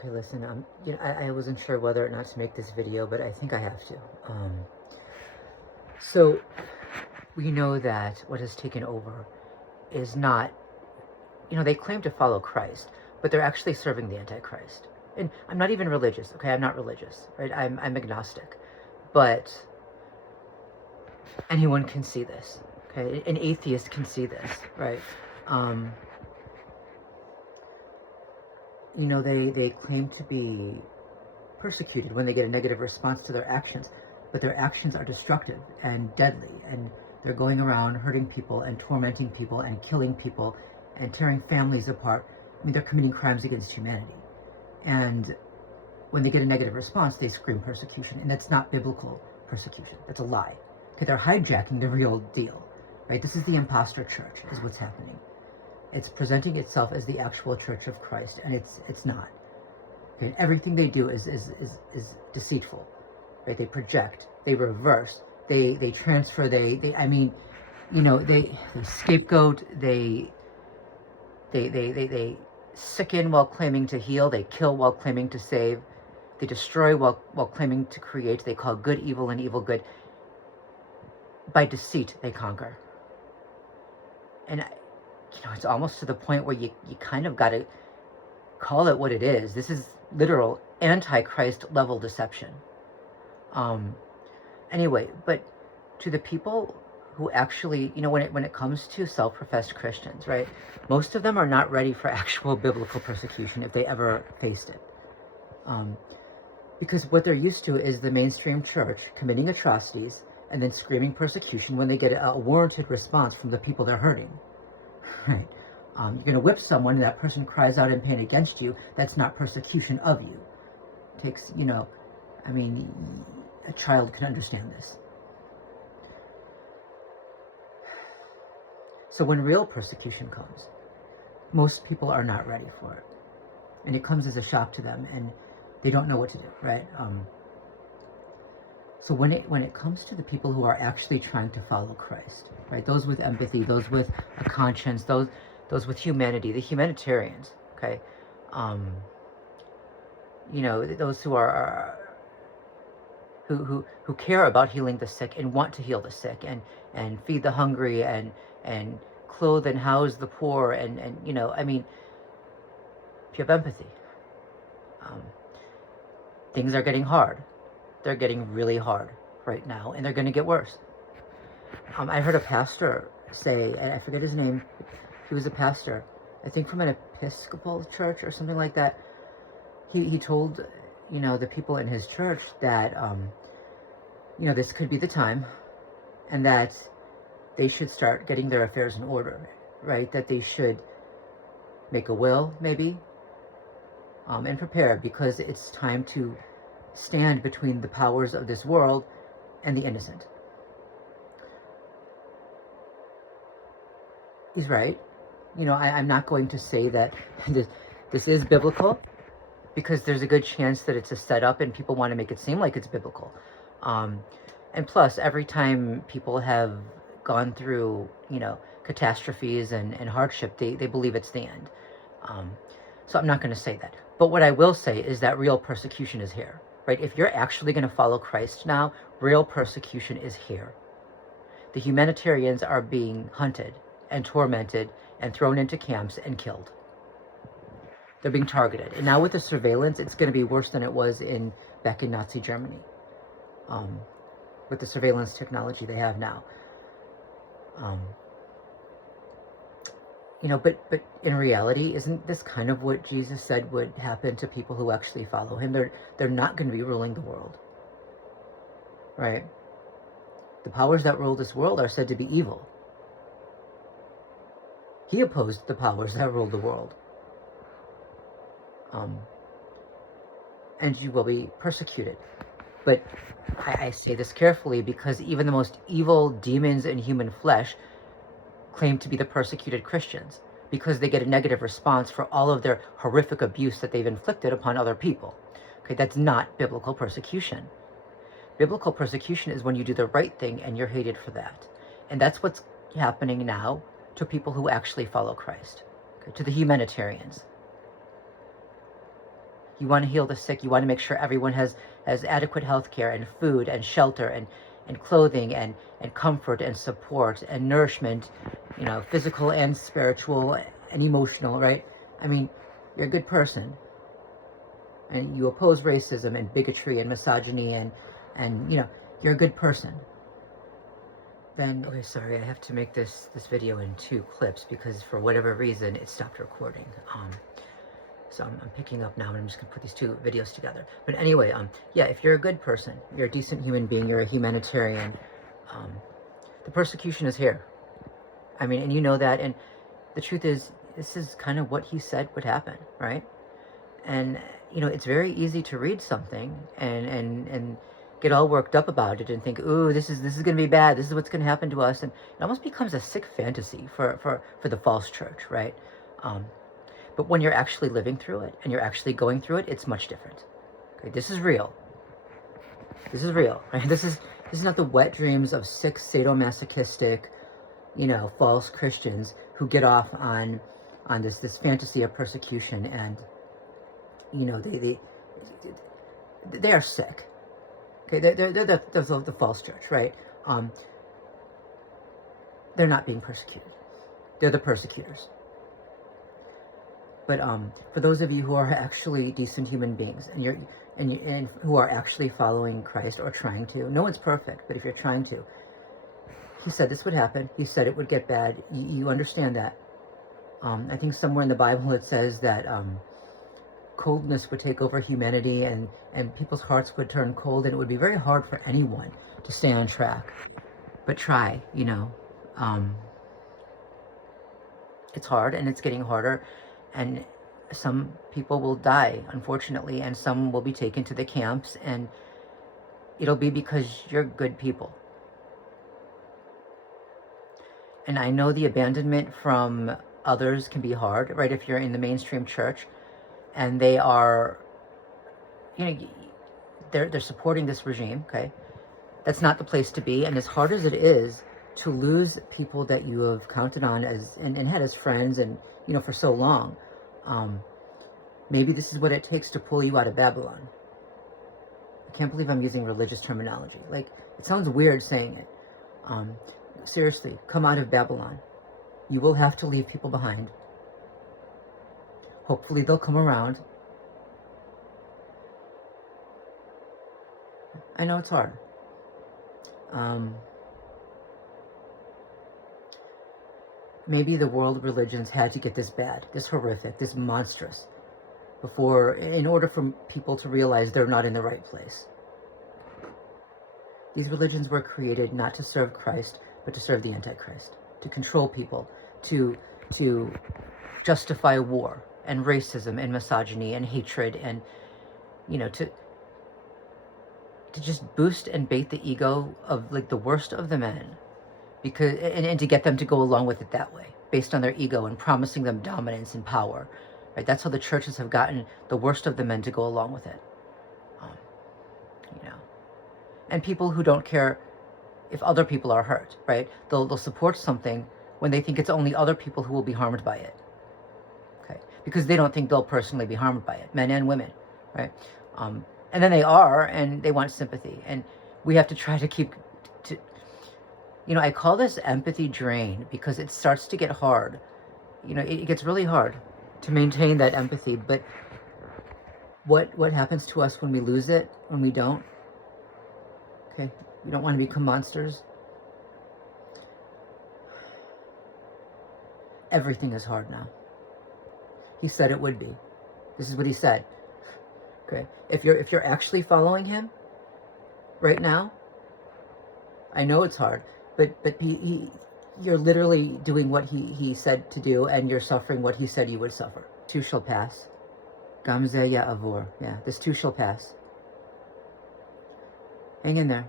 Okay, listen, I wasn't sure whether or not to make this video, but I think I have to. So we know that what has taken over is not, they claim to follow Christ, but they're actually serving the Antichrist. And I'm not even religious, okay? I'm not religious, right? I'm agnostic. But anyone can see this, okay? An atheist can see this, right? Um, they claim to be persecuted when they get a negative response to their actions, but their actions are destructive and deadly, and they're going around hurting people and tormenting people and killing people and tearing families apart. I mean, they're committing crimes against humanity. And when they get a negative response, they scream persecution, and that's not biblical persecution. That's a lie. Okay, they're hijacking the real deal, right? This is the imposter church, is what's happening. It's presenting itself as the actual church of Christ, and it's not. Okay, and everything they do is deceitful, right? They project, they reverse, they transfer, they scapegoat, they sicken while claiming to heal, they kill while claiming to save, they destroy while claiming to create, they call good evil and evil good. By deceit, they conquer. And it's almost to the point where you kind of got to call it what it is. This is literal Antichrist level deception. Anyway, but to the people who actually, when it comes to self-professed Christians, right, most of them are not ready for actual biblical persecution if they ever faced it. Because what they're used to is the mainstream church committing atrocities and then screaming persecution when they get a warranted response from the people they're hurting. Right? You're going to whip someone and that person cries out in pain against you. That's not persecution of you. It takes, a child can understand this. So when real persecution comes, most people are not ready for it. And it comes as a shock to them, and they don't know what to do, right? So when it comes to the people who are actually trying to follow Christ, right? Those with empathy, those with a conscience, those with humanity, the humanitarians, okay? Those who are who care about healing the sick and want to heal the sick and feed the hungry and clothe and house the poor and if you have empathy, things are getting hard. They're getting really hard right now, and they're going to get worse. I heard a pastor say, and I forget his name, he was a pastor, I think from an Episcopal church or something like that. He told, the people in his church that, this could be the time, and that they should start getting their affairs in order, right? That they should make a will, maybe, and prepare, because it's time to stand between the powers of this world and the innocent. He's right. I'm not going to say that this is biblical, because there's a good chance that it's a setup and people want to make it seem like it's biblical. And plus, every time people have gone through, catastrophes and hardship, they believe it's the end. So I'm not going to say that. But what I will say is that real persecution is here, right? If you're actually going to follow Christ now, real persecution is here. The humanitarians are being hunted and tormented and thrown into camps and killed. They're being targeted. And now with the surveillance, it's going to be worse than it was back in Nazi Germany. With the surveillance technology they have now. But in reality, isn't this kind of what Jesus said would happen to people who actually follow him? They're not going to be ruling the world. Right? The powers that rule this world are said to be evil. He opposed the powers that rule the world. And you will be persecuted. But I say this carefully, because even the most evil demons in human flesh claim to be the persecuted Christians, because they get a negative response for all of their horrific abuse that they've inflicted upon other people. Okay, that's not biblical persecution. Biblical persecution is when you do the right thing and you're hated for that. And that's what's happening now to people who actually follow Christ, okay, to the humanitarians. You want to heal the sick. You want to make sure everyone has adequate health care and food and shelter and clothing and comfort and support and nourishment, you know, physical and spiritual and emotional, right? I mean, you're a good person. And you oppose racism and bigotry and misogyny and you know, you're a good person. Then, okay, sorry, I have to make this video in 2 clips because for whatever reason it stopped recording. So I'm picking up now and I'm just gonna put these 2 videos together. But anyway, yeah, if you're a good person, you're a decent human being, you're a humanitarian, the persecution is here. I mean, and you know that, and the truth is, this is kind of what he said would happen, right? And, you know, it's very easy to read something and get all worked up about it and think, ooh, this is going to be bad. This is what's going to happen to us. And it almost becomes a sick fantasy for the false church, right? But when you're actually living through it and you're actually going through it, it's much different. Okay, this is real. This is real, right? This is not the wet dreams of sick, sadomasochistic, you know, false Christians who get off on this fantasy of persecution, and you know, they are sick. Okay, they're the false church, right? They're not being persecuted. They're the persecutors. But for those of you who are actually decent human beings and who are actually following Christ or trying to, no one's perfect, but if you're trying to, he said this would happen. He said it would get bad. You understand that. I think somewhere in the Bible it says that coldness would take over humanity and people's hearts would turn cold, and it would be very hard for anyone to stay on track. But try, you know. It's hard and it's getting harder, and some people will die, unfortunately, and some will be taken to the camps, and it'll be because you're good people. And I know the abandonment from others can be hard, right? If you're in the mainstream church and they are, you know, they're supporting this regime, okay? That's not the place to be. And as hard as it is to lose people that you have counted on as and had as friends and, you know, for so long, maybe this is what it takes to pull you out of Babylon. I can't believe I'm using religious terminology. Like, it sounds weird saying it. Seriously, come out of Babylon. You will have to leave people behind. Hopefully they'll come around. I know it's hard. Maybe the world religions had to get this bad, this horrific, this monstrous, in order for people to realize they're not in the right place. These religions were created not to serve Christ, but to serve the Antichrist, to control people, to justify war and racism and misogyny and hatred, and, you know, to just boost and bait the ego of, like, the worst of the men, because and to get them to go along with it that way, based on their ego and promising them dominance and power, right? That's how the churches have gotten the worst of the men to go along with it, you know. And people who don't care if other people are hurt, right? They'll support something when they think it's only other people who will be harmed by it, okay? Because they don't think they'll personally be harmed by it, men and women, right? And then they are, and they want sympathy, and we have to try to keep, you know, I call this empathy drain because it starts to get hard. You know, it gets really hard to maintain that empathy, but what happens to us when we lose it, when we don't? Okay, we don't want to become monsters. Everything is hard now. He said it would be. This is what he said. Okay, if you're actually following him right now, I know it's hard, but you're literally doing what he said to do, and you're suffering what he said you would suffer. Too shall pass. Gamze ya avor. Yeah, this too shall pass. Hang in there.